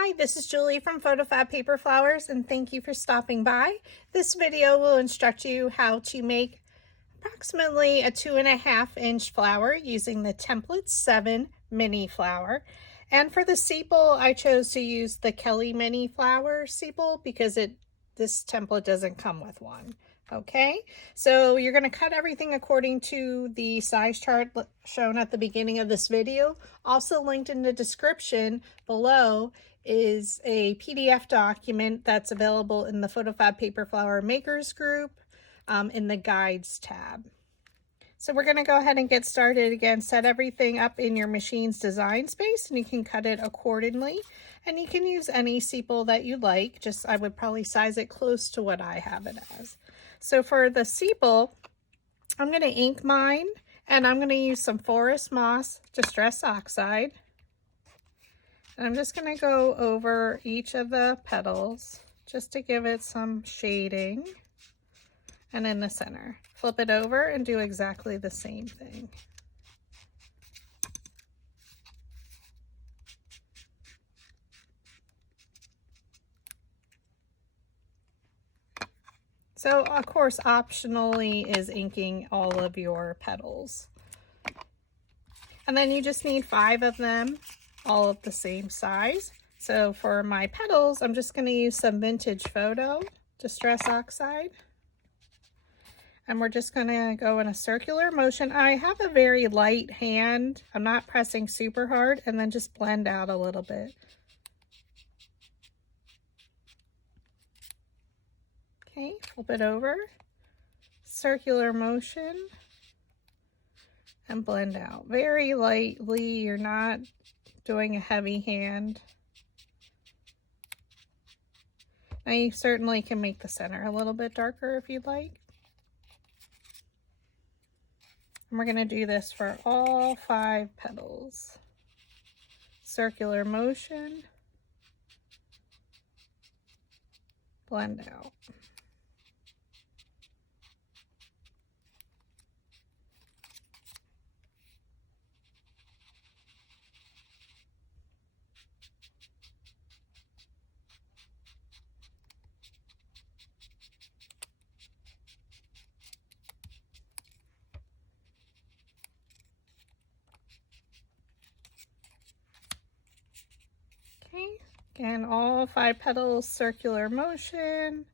Hi, this is Julie from PhotoFabPaperFlowers, and thank you for stopping by. This video will instruct you how to make approximately a 2.5-inch flower using the Template 7 Mini Flower. And for the sepal, I chose to use the Kelli Mini Flower sepal because this template doesn't come with one. Okay, so you're going to cut everything according to the size chart shown at the beginning of this video. Also linked in the description below is a PDF document that's available in the PhotoFab Paper Flower Makers group in the Guides tab. So we're going to go ahead and get started. Again, set everything up in your machine's design space and you can cut it accordingly. And you can use any sepal that you like. Just I would probably size it close to what I have it as. So for the sepal, I'm going to ink mine and I'm going to use some Forest Moss Distress Oxide. And I'm just going to go over each of the petals just to give it some shading. And in the center, flip it over and do exactly the same thing. So of course, optionally is inking all of your petals. And then you just need 5 of them, all of the same size. So for my petals, I'm just going to use some Vintage Photo Distress Oxide. And we're just going to go in a circular motion. I have a very light hand. I'm not pressing super hard, and then just blend out a little bit. Okay, flip it over, circular motion, and blend out. Very lightly, you're not doing a heavy hand. Now you certainly can make the center a little bit darker if you'd like. And we're going to do this for all 5 petals. Circular motion, blend out. Okay, again, all 5 petals, circular motion.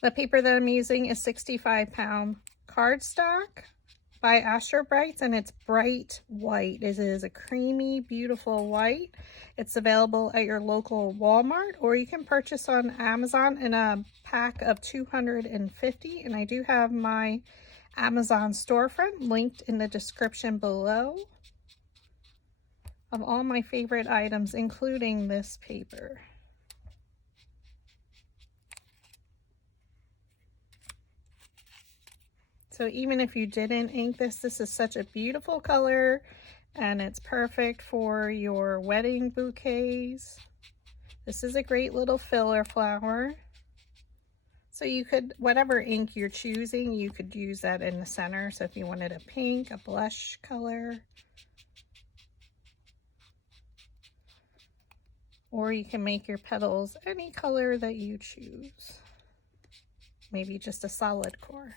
The paper that I'm using is 65-pound cardstock by Astro Brights, and it's bright white. It is a creamy, beautiful white. It's available at your local Walmart, or you can purchase on Amazon in a pack of 250. And I do have my Amazon storefront linked in the description below of all my favorite items, including this paper. So even if you didn't ink this, this is such a beautiful color and it's perfect for your wedding bouquets. This is a great little filler flower. So you could, whatever ink you're choosing, you could use that in the center. So if you wanted a pink, a blush color, or you can make your petals any color that you choose. Maybe just a solid core.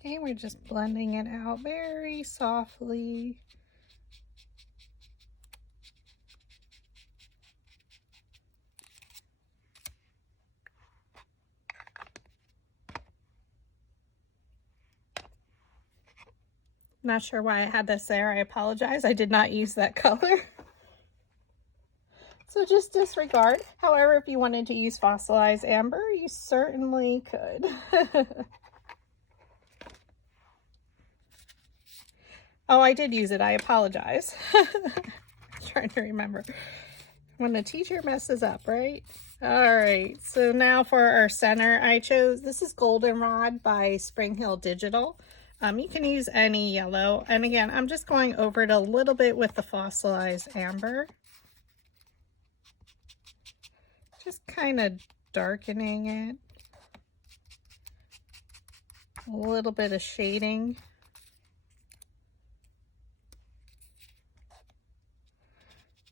Okay, we're just blending it out very softly. Not sure why I had this there. I apologize. I did not use that color. So just disregard. However, if you wanted to use fossilized amber, you certainly could. Oh, I did use it. I apologize. I'm trying to remember. when a teacher messes up, right? All right, so now for our center, I chose, this is Goldenrod by Spring Hill Digital. You can use any yellow. And again, I'm just going over it a little bit with the fossilized amber. Just kind of darkening it. A little bit of shading.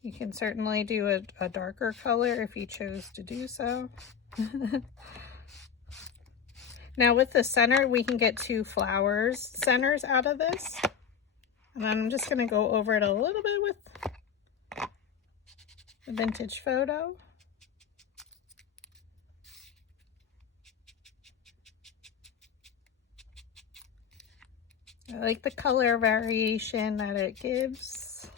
You can certainly do a darker color if you chose to do so. Now with the center, we can get 2 flowers centers out of this. And I'm just going to go over it a little bit with the vintage photo. I like the color variation that it gives.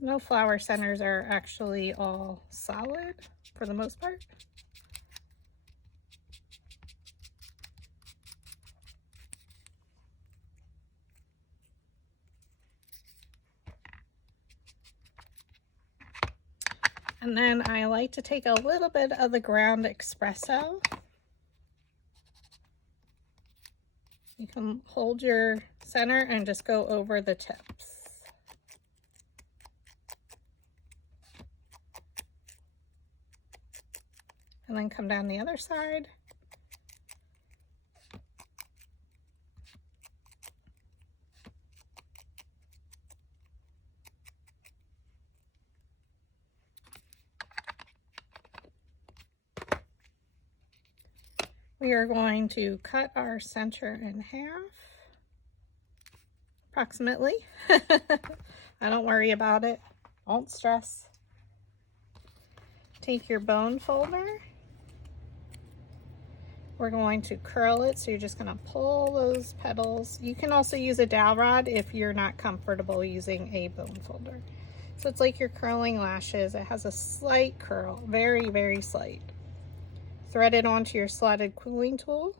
No flower centers are actually all solid for the most part. And then I like to take a little bit of the ground espresso. You can hold your center and just go over the tips. And then come down the other side. We are going to cut our center in half, approximately. I don't worry about it. Don't stress. Take your bone folder. We're going to curl it, so you're just going to pull those petals. You can also use a dowel rod if you're not comfortable using a bone folder. So it's like you're curling lashes. It has a slight curl, very, very slight. Thread it onto your slotted quilling tool.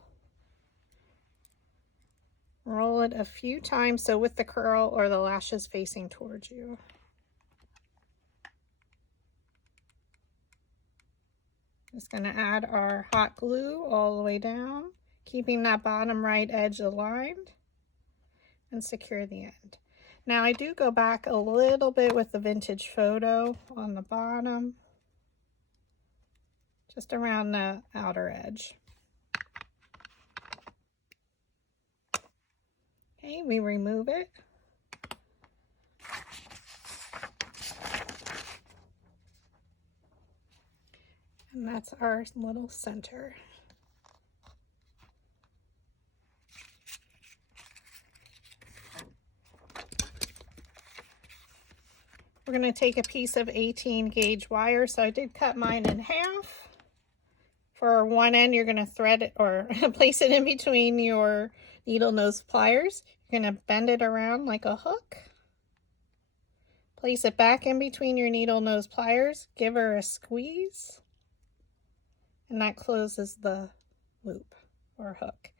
Roll it a few times, so with the curl or the lashes facing towards you. Just going to add our hot glue all the way down, keeping that bottom right edge aligned, and secure the end. Now I do go back a little bit with the vintage photo on the bottom, just around the outer edge. Okay, we remove it. And that's our little center. We're going to take a piece of 18 gauge wire. So I did cut mine in half. For one end, you're going to thread it or place it in between your needle nose pliers. You're going to bend it around like a hook. Place it back in between your needle nose pliers. Give her a squeeze. And that closes the loop or hook.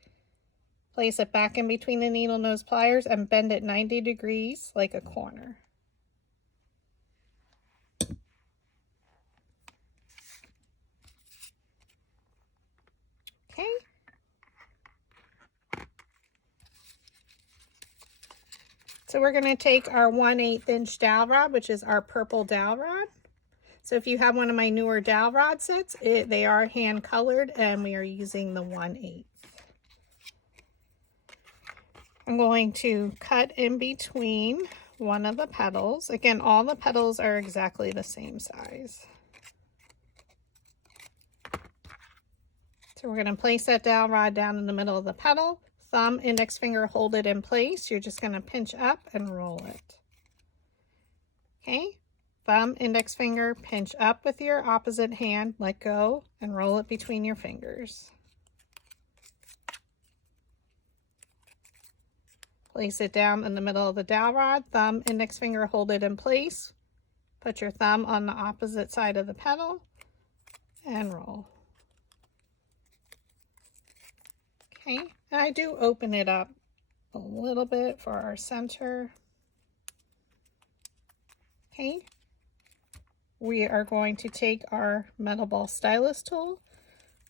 Place it back in between the needle nose pliers and bend it 90 degrees like a corner. Okay. So we're going to take our 1/8 inch dowel rod, which is our purple dowel rod. So if you have one of my newer dowel rod sets, they are hand colored, and we are using the 1/8. I'm going to cut in between one of the petals. Again, all the petals are exactly the same size. So we're going to place that dowel rod down in the middle of the petal. Thumb, index finger, hold it in place. You're just going to pinch up and roll it. Okay, thumb, index finger, pinch up with your opposite hand, let go, and roll it between your fingers. Place it down in the middle of the dowel rod. Thumb, index finger, hold it in place. Put your thumb on the opposite side of the petal and roll. Okay, and I do open it up a little bit for our center. Okay, we are going to take our metal ball stylus tool,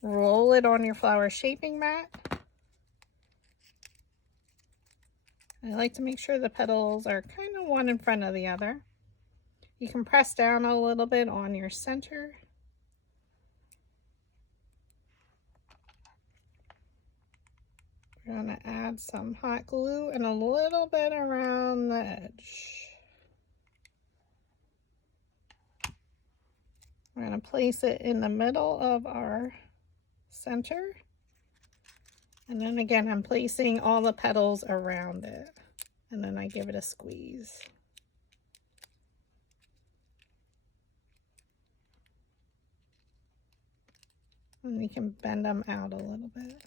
roll it on your flower shaping mat. I like to make sure the petals are kind of one in front of the other. You can press down a little bit on your center. We're going to add some hot glue and a little bit around the edge. We're going to place it in the middle of our center. And then again, I'm placing all the petals around it. And then I give it a squeeze. And you can bend them out a little bit.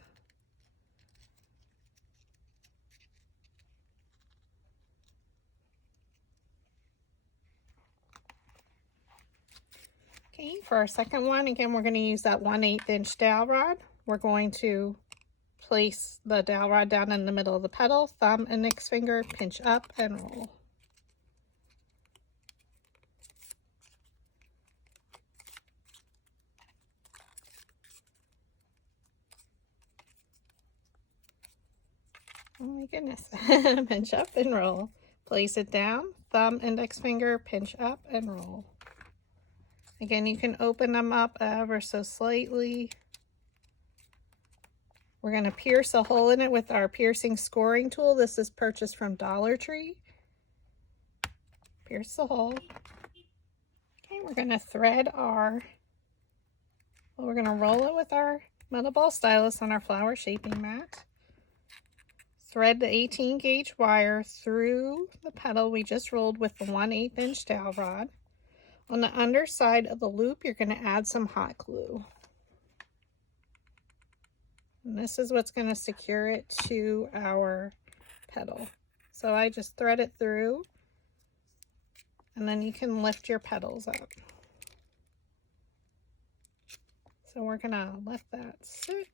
Okay, for our second one, again, we're going to use that 1/8 inch dowel rod. We're going to place the dowel rod down in the middle of the petal, thumb and index finger, pinch up and roll. Oh my goodness. Pinch up and roll. Place it down, thumb, index finger, pinch up and roll. Again, you can open them up ever so slightly. We're going to pierce a hole in it with our piercing scoring tool. This is purchased from Dollar Tree. Pierce the hole. Okay, we're going to thread we're going to roll it with our metal ball stylus on our flower shaping mat. Thread the 18 gauge wire through the petal we just rolled with the 1/8 inch dowel rod. On the underside of the loop, you're going to add some hot glue. And this is what's going to secure it to our petal. So I just thread it through, and then you can lift your petals up. So we're going to let that sit.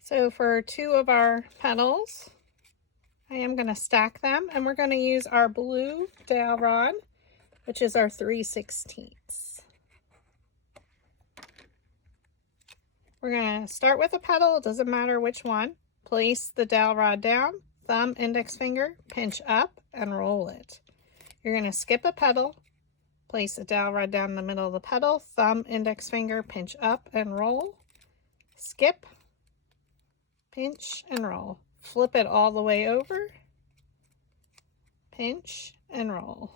So for 2 of our petals, I am going to stack them, and we're going to use our blue dowel rod, which is our 3/16. We're going to start with a petal, it doesn't matter which one. Place the dowel rod down, thumb, index finger, pinch up, and roll it. You're going to skip a petal, place the dowel rod down in the middle of the petal, thumb, index finger, pinch up, and roll. Skip, pinch, and roll. Flip it all the way over, pinch, and roll.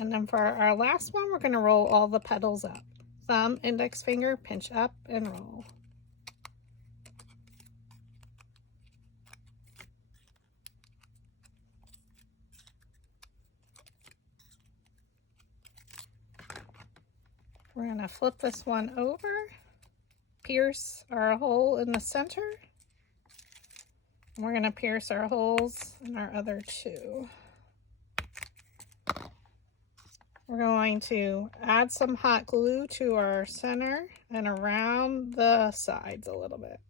And then for our last one, we're going to roll all the petals up. Thumb, index finger, pinch up, and roll. We're going to flip this one over, pierce our hole in the center, and we're going to pierce our holes in our other 2. We're going to add some hot glue to our center and around the sides a little bit.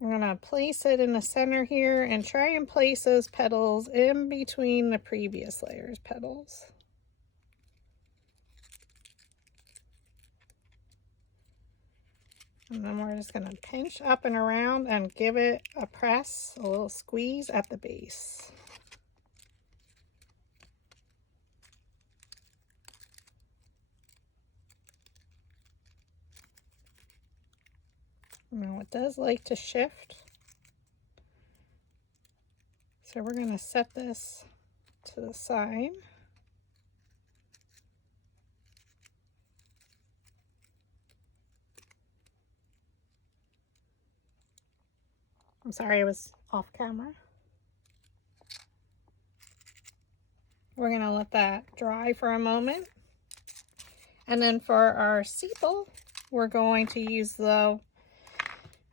We're going to place it in the center here and try and place those petals in between the previous layer's petals. And then we're just going to pinch up and around and give it a press, a little squeeze at the base. Now it does like to shift, so we're going to set this to the side. I'm sorry, I was off camera. We're going to let that dry for a moment. And then for our sepal, we're going to use the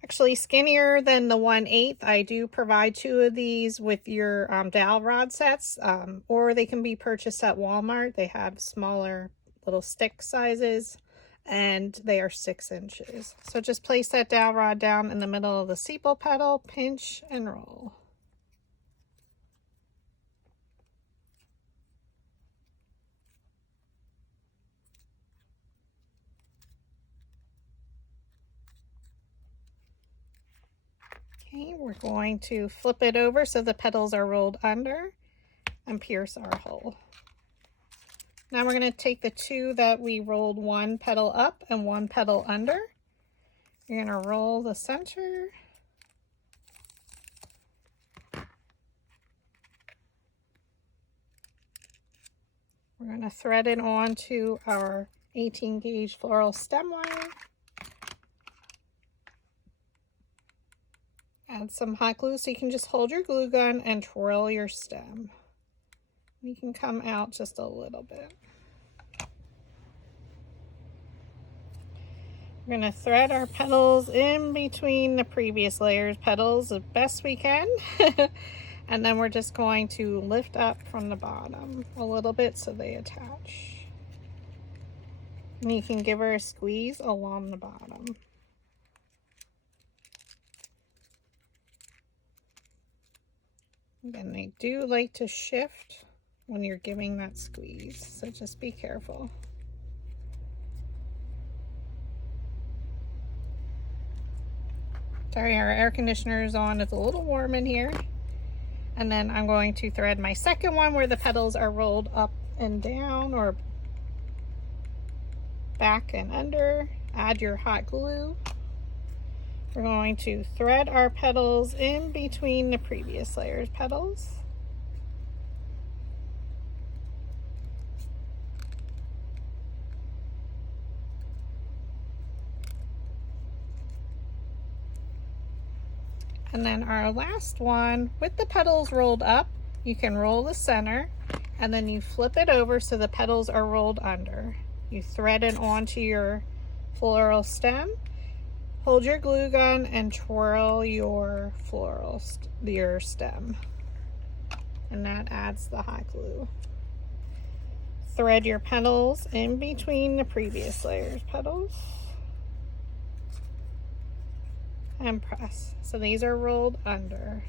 actually skinnier than the 1/8. I do provide 2 of these with your dowel rod sets, or they can be purchased at Walmart. They have smaller little stick sizes, and they are 6 inches. So just place that dowel rod down in the middle of the sepal petal, pinch and roll. Okay, we're going to flip it over so the petals are rolled under and pierce our hole. Now we're going to take the 2 that we rolled 1 petal up and 1 petal under. You're going to roll the center. We're going to thread it onto our 18 gauge floral stem wire. Add some hot glue so you can just hold your glue gun and twirl your stem. You can come out just a little bit. We're going to thread our petals in between the previous layers petals as best we can. And then we're just going to lift up from the bottom a little bit so they attach. And you can give her a squeeze along the bottom. And they do like to shift when you're giving that squeeze, so just be careful. Sorry, our air conditioner is on. It's a little warm in here. And then I'm going to thread my second one where the petals are rolled up and down or back and under. Add your hot glue. We're going to thread our petals in between the previous layer's petals. And then our last one, with the petals rolled up, you can roll the center and then you flip it over so the petals are rolled under. You thread it onto your floral stem. Hold your glue gun and twirl your your stem. And that adds the hot glue. Thread your petals in between the previous layer's petals. And press. So these are rolled under.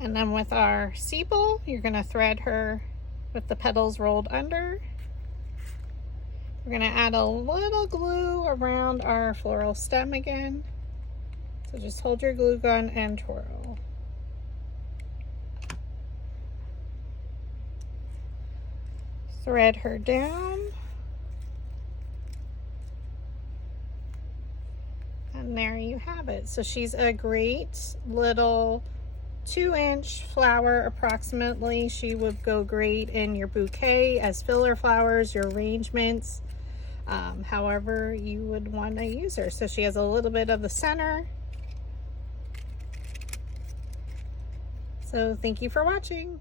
And then with our sepal, you're going to thread her with the petals rolled under. We're going to add a little glue around our floral stem again. So just hold your glue gun and twirl. Thread her down. And there you have it. So she's a great little 2-inch flower approximately. She would go great in your bouquet as filler flowers, your arrangements, however you would want to use her. So she has a little bit of the center. So thank you for watching.